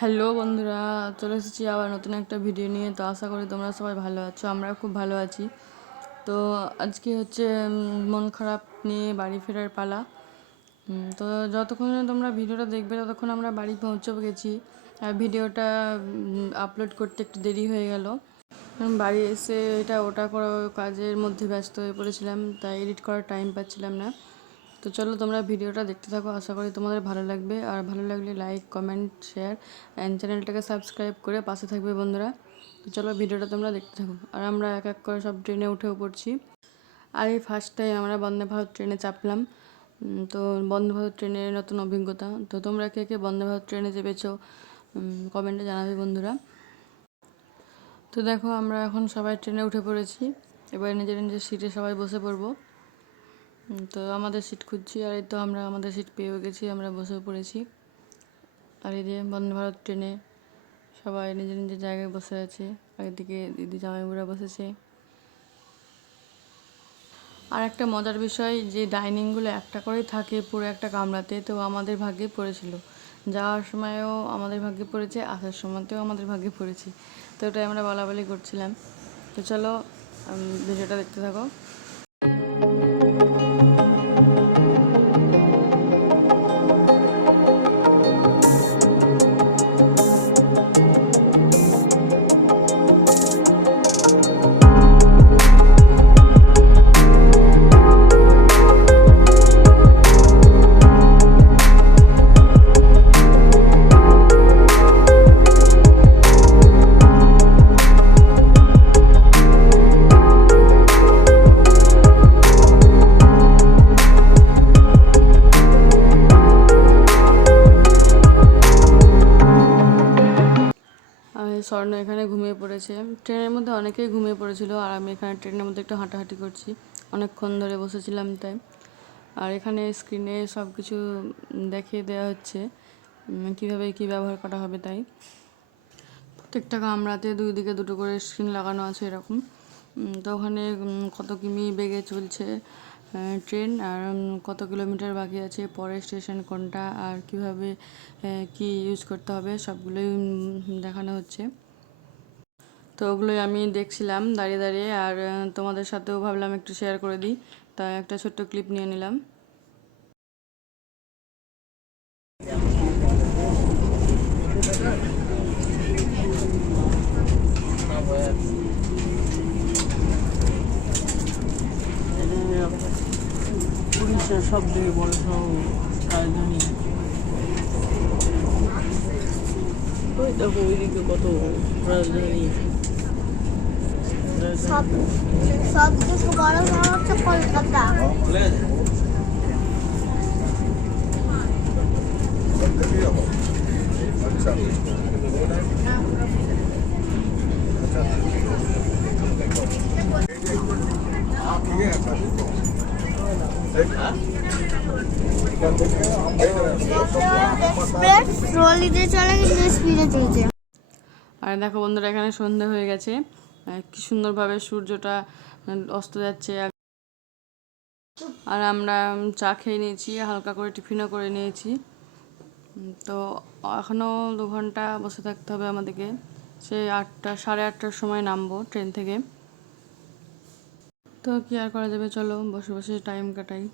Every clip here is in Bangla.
হ্যালো বন্ধুরা, চলে এসেছি আবার নতুন একটা ভিডিও নিয়ে। তো আশা করি তোমরা সবাই ভালো আছো, আমরা খুব ভালো আছি। তো আজকে হচ্ছে মন খারাপ নিয়ে বাড়ি ফেরার পালা। তো যতক্ষণে তোমরা ভিডিওটা দেখবে ততক্ষণ আমরা বাড়ি পৌঁছে গেছি। আর ভিডিওটা আপলোড করতে একটু দেরি হয়ে গেল। বাড়ি এসে এটা ওটা করা কাজের মধ্যে ব্যস্ত হয়ে পড়েছিলাম, তাই এডিট করার টাইম পাচ্ছিলাম না। তো চলো তোমরা ভিডিওটা দেখতে থাকো, আশা করি তোমাদের ভালো লাগবে। আর ভালো লাগলে লাইক, কমেন্ট, শেয়ার অ্যান্ড চ্যানেলটাকে সাবস্ক্রাইব করে পাশে থাকবে বন্ধুরা। তো চলো ভিডিওটা তোমরা দেখতে থাকো। আর আমরা এক এক করে সব ট্রেনে উঠেও পড়ছি। আর এই ফার্স্ট টাইম আমরা বন্দে ভারত ট্রেনে চাপলাম। তো বন্দে ভারত ট্রেনের নতুন অভিজ্ঞতা। তো তোমরা কে কে বন্দে ভারত ট্রেনে চেপেছো কমেন্টে জানাবে বন্ধুরা। তো দেখো আমরা এখন সবাই ট্রেনে উঠে পড়েছি। এবার নিজের নিজের সিটে সবাই বসে পড়বো। তো আমাদের সিট খুঁজছি, আর এই তো আমরা আমাদের সিট পেয়েও গেছি, আমরা বসেও পড়েছি। আর এই যে বন্দে ভারত ট্রেনে সবাই নিজের নিজের জায়গায় বসে আছে। আর এদিকে দিদি জামাইবুড়া বসেছে। আর একটা মজার বিষয় যে ডাইনিংগুলো একটা করেই থাকে পুরো একটা কামরাতে, তো আমাদের ভাগ্যে পড়েছিল। যাওয়ার সময়ও আমাদের ভাগ্যে পড়েছে, আসার সময়তেও আমাদের ভাগ্যে পড়েছে। তো ওটাই আমরা বলাবলি করছিলাম। তো চলো ভিডিওটা দেখতে থাকো। স্বর্ণ এখানে ঘুমিয়ে পড়েছে। ট্রেনের মধ্যে অনেকেই ঘুমিয়ে পড়েছিল, আর আমি এখানে ট্রেনের মধ্যে একটু হাঁটাহাঁটি করছি, অনেকক্ষণ ধরে বসেছিলাম তাই। আর এখানে স্ক্রিনে সব কিছু দেখিয়ে দেওয়া হচ্ছে কীভাবে কী ব্যবহার করা হবে তাই। প্রত্যেকটা কামরাতে দুই দিকে দুটো করে স্ক্রিন লাগানো আছে এরকম। তো ওখানে কত কিমি বেগে চলছে ট্রেন, আর কত কিলোমিটার বাকি আছে, পরের স্টেশন কোনটা, আর কিভাবে কি ইউজ করতে হবে সবগুলোই দেখানো হচ্ছে। তো ওগুলোই আমি দেখছিলাম দাঁড়িয়ে দাঁড়িয়ে, আর তোমাদের সাথেও ভাবলাম একটু শেয়ার করে দিই, তাই একটা ছোট্ট ক্লিপ নিয়ে নিলাম। উড়িষ্যার সব থেকে বড় শহর রাজধানী। ওই দেখো ওইদিকে কত রাজধানী। সব থেকে বড় শহর হচ্ছে কলকাতা। আর দেখো বন্ধুরা, এখানে সন্ধে হয়ে গেছে, কি সুন্দরভাবে সূর্যটা অস্ত যাচ্ছে। আর আমরা চা খেয়ে নিয়েছি, হালকা করে টিফিনও করে নিয়েছি। তো এখনও 2 ঘন্টা বসে থাকতে হবে আমাদেরকে। সেই 8টা, সাড়ে 8টার সময় নামবো ট্রেন থেকে। তো কি আর করা যাবে, চলো বসে বসে টাইম কাটাই।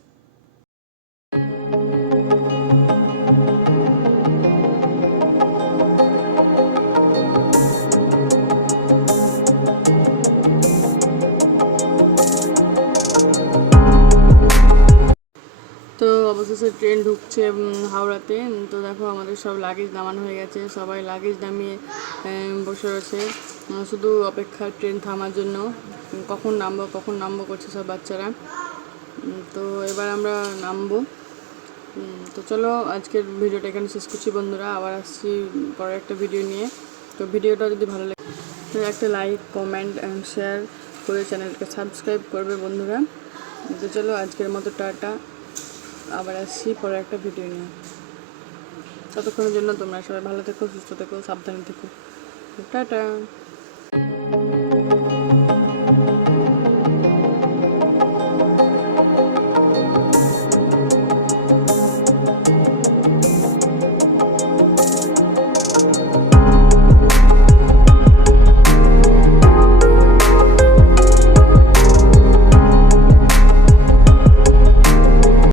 তো অবশেষে ট্রেন ঢুকছে হাওড়াতে। তো দেখো আমাদের সব লাগেজ নামানো হয়ে গেছে, সবাই লাগেজ নামিয়ে বসে রয়েছে, শুধু অপেক্ষা ট্রেন থামার জন্য। কখন নামবো করছে সব বাচ্চারা। তো এবার আমরা নামবো। তো চলো আজকের ভিডিওটা এখানে শেষ করছি বন্ধুরা, আবার আসছি পরের একটা ভিডিও নিয়ে। তো ভিডিওটা যদি ভালো লাগে একটা লাইক, কমেন্ট অ্যান্ড শেয়ার করে চ্যানেলকে সাবস্ক্রাইব করবে বন্ধুরা। তো চলো আজকের মতো টাটা, আবার আসছি পরে একটা ভিডিও নিয়ে। ততক্ষণের জন্য তোমরা সবাই ভালো থেকো, সুস্থ থেকো, সাবধানে থেকো। টাটা।